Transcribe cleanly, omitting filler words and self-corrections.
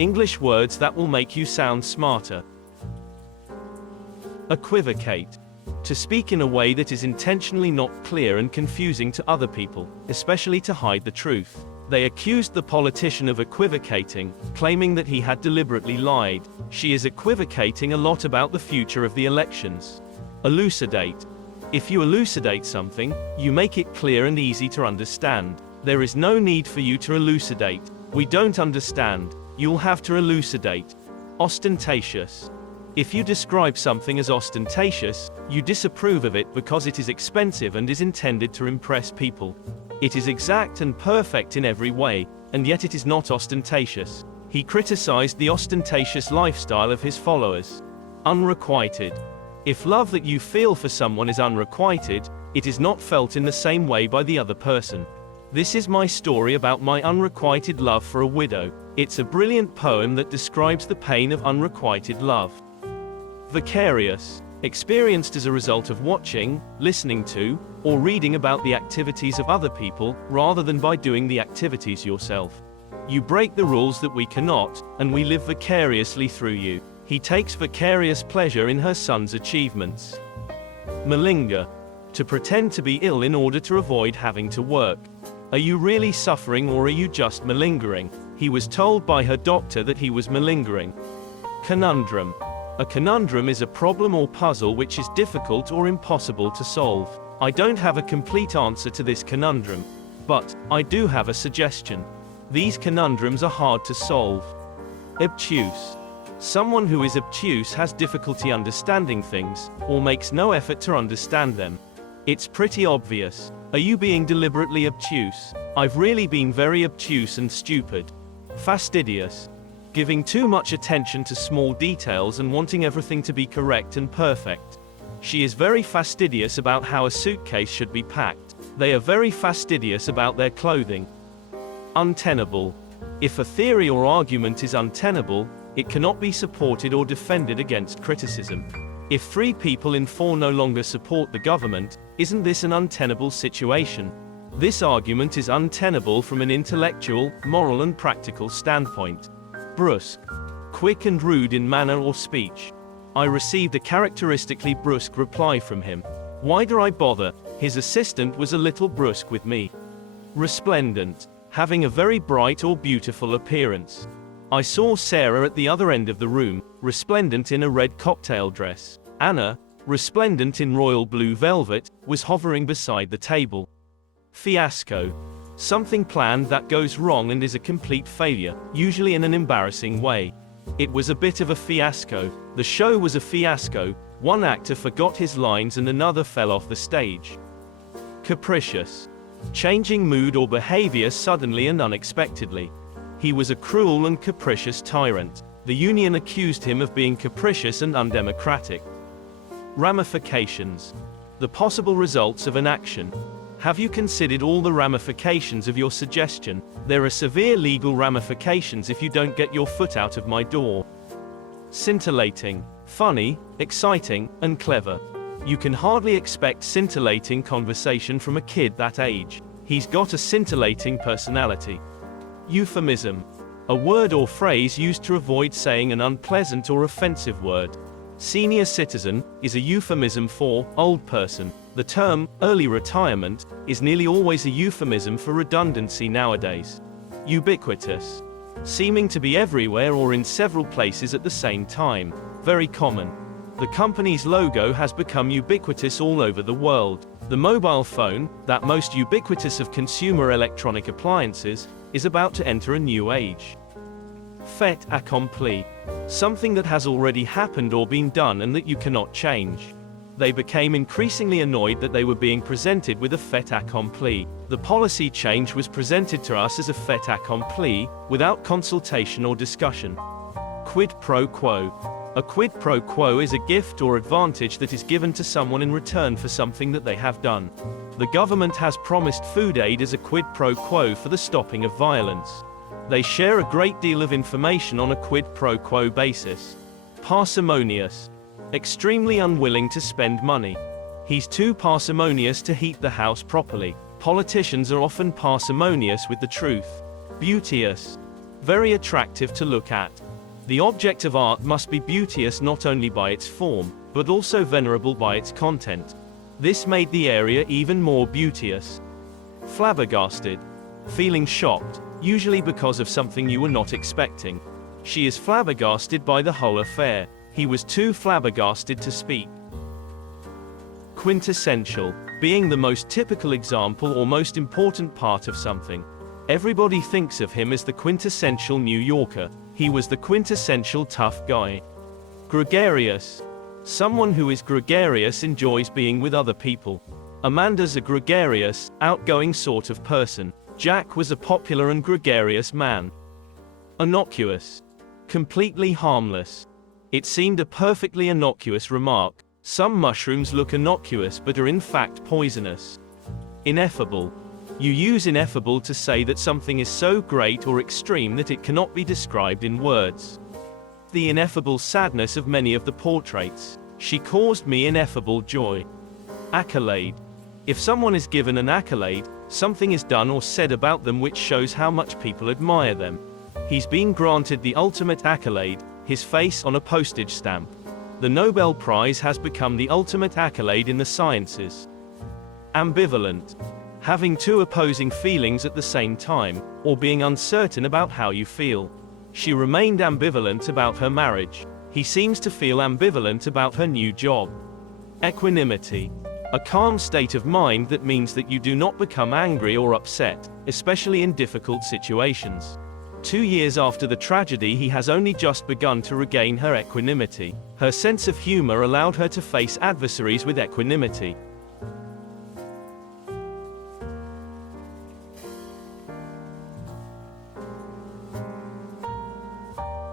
English words that will make you sound smarter. Equivocate. To speak in a way that is intentionally not clear and confusing to other people, especially to hide the truth. They accused the politician of equivocating, claiming that he had deliberately lied. She is equivocating a lot about the future of the elections. Elucidate. If you elucidate something, you make it clear and easy to understand. There is no need for you to elucidate. We don't understand. You'll have to elucidate. Ostentatious. If you describe something as ostentatious, you disapprove of it because it is expensive and is intended to impress people. It is exact and perfect in every way, and yet it is not ostentatious. He criticized the ostentatious lifestyle of his followers. Unrequited. If love that you feel for someone is unrequited, it is not felt in the same way by the other person. This is my story about my unrequited love for a widow. It's a brilliant poem that describes the pain of unrequited love. Vicarious. Experienced as a result of watching, listening to, or reading about the activities of other people, rather than by doing the activities yourself. You break the rules that we cannot, and we live vicariously through you. He takes vicarious pleasure in her son's achievements. Malinger. To pretend to be ill in order to avoid having to work. Are you really suffering or are you just malingering? He was told by her doctor that he was malingering. Conundrum. A conundrum is a problem or puzzle which is difficult or impossible to solve. I don't have a complete answer to this conundrum, but I do have a suggestion. These conundrums are hard to solve. Obtuse. Someone who is obtuse has difficulty understanding things, or makes no effort to understand them. It's pretty obvious. Are you being deliberately obtuse? I've really been very obtuse and stupid. Fastidious. Giving too much attention to small details and wanting everything to be correct and perfect. She is very fastidious about how a suitcase should be packed. They are very fastidious about their clothing. Untenable. If a theory or argument is untenable, it cannot be supported or defended against criticism. If 3 people in 4 no longer support the government, isn't this an untenable situation? This argument is untenable from an intellectual, moral and practical standpoint. Brusque. Quick and rude in manner or speech. I received a characteristically brusque reply from him. Why do I bother? His assistant was a little brusque with me. Resplendent. Having a very bright or beautiful appearance. I saw Sarah at the other end of the room, resplendent in a red cocktail dress. Anna, resplendent in royal blue velvet, was hovering beside the table. Fiasco. Something planned that goes wrong and is a complete failure, usually in an embarrassing way. It was a bit of a fiasco. The show was a fiasco. One actor forgot his lines and another fell off the stage. Capricious. Changing mood or behavior suddenly and unexpectedly. He was a cruel and capricious tyrant. The union accused him of being capricious and undemocratic. Ramifications. The possible results of an action. Have you considered all the ramifications of your suggestion? There are severe legal ramifications if you don't get your foot out of my door. Scintillating. Funny, exciting, and clever. You can hardly expect scintillating conversation from a kid that age. He's got a scintillating personality. Euphemism. A word or phrase used to avoid saying an unpleasant or offensive word. Senior citizen is a euphemism for old person. The term early retirement is nearly always a euphemism for redundancy nowadays. Ubiquitous. Seeming to be everywhere or in several places at the same time. Very common. The company's logo has become ubiquitous all over the world. The mobile phone, that most ubiquitous of consumer electronic appliances, is about to enter a new age. Fait accompli. Something that has already happened or been done and that you cannot change. They became increasingly annoyed that they were being presented with a fait accompli. The policy change was presented to us as a fait accompli, without consultation or discussion. Quid pro quo. A quid pro quo is a gift or advantage that is given to someone in return for something that they have done. The government has promised food aid as a quid pro quo for the stopping of violence. They share a great deal of information on a quid pro quo basis. Parsimonious. Extremely unwilling to spend money. He's too parsimonious to heat the house properly. Politicians are often parsimonious with the truth. Beauteous. very attractive to look at. The object of art must be beauteous not only by its form, but also venerable by its content. This made the area even more beauteous. Flabbergasted. Feeling shocked, usually because of something you were not expecting. She is flabbergasted by the whole affair. He was too flabbergasted to speak. Quintessential. Being the most typical example or most important part of something. Everybody thinks of him as the quintessential New Yorker. He was the quintessential tough guy. Gregarious. Someone who is gregarious enjoys being with other people. Amanda's a gregarious, outgoing sort of person. Jack was a popular and gregarious man. Innocuous. Completely harmless. It seemed a perfectly innocuous remark. Some mushrooms look innocuous but are in fact poisonous. Ineffable. You use ineffable to say that something is so great or extreme that it cannot be described in words. The ineffable sadness of many of the portraits. She caused me ineffable joy. Accolade. If someone is given an accolade, something is done or said about them which shows how much people admire them. He's been granted the ultimate accolade, his face on a postage stamp. The Nobel Prize has become the ultimate accolade in the sciences. Ambivalent. Having two opposing feelings at the same time, or being uncertain about how you feel. She remained ambivalent about her marriage. He seems to feel ambivalent about her new job. Equanimity. A calm state of mind that means that you do not become angry or upset, especially in difficult situations. 2 years after the tragedy, he has only just begun to regain her equanimity. Her sense of humor allowed her to face adversaries with equanimity.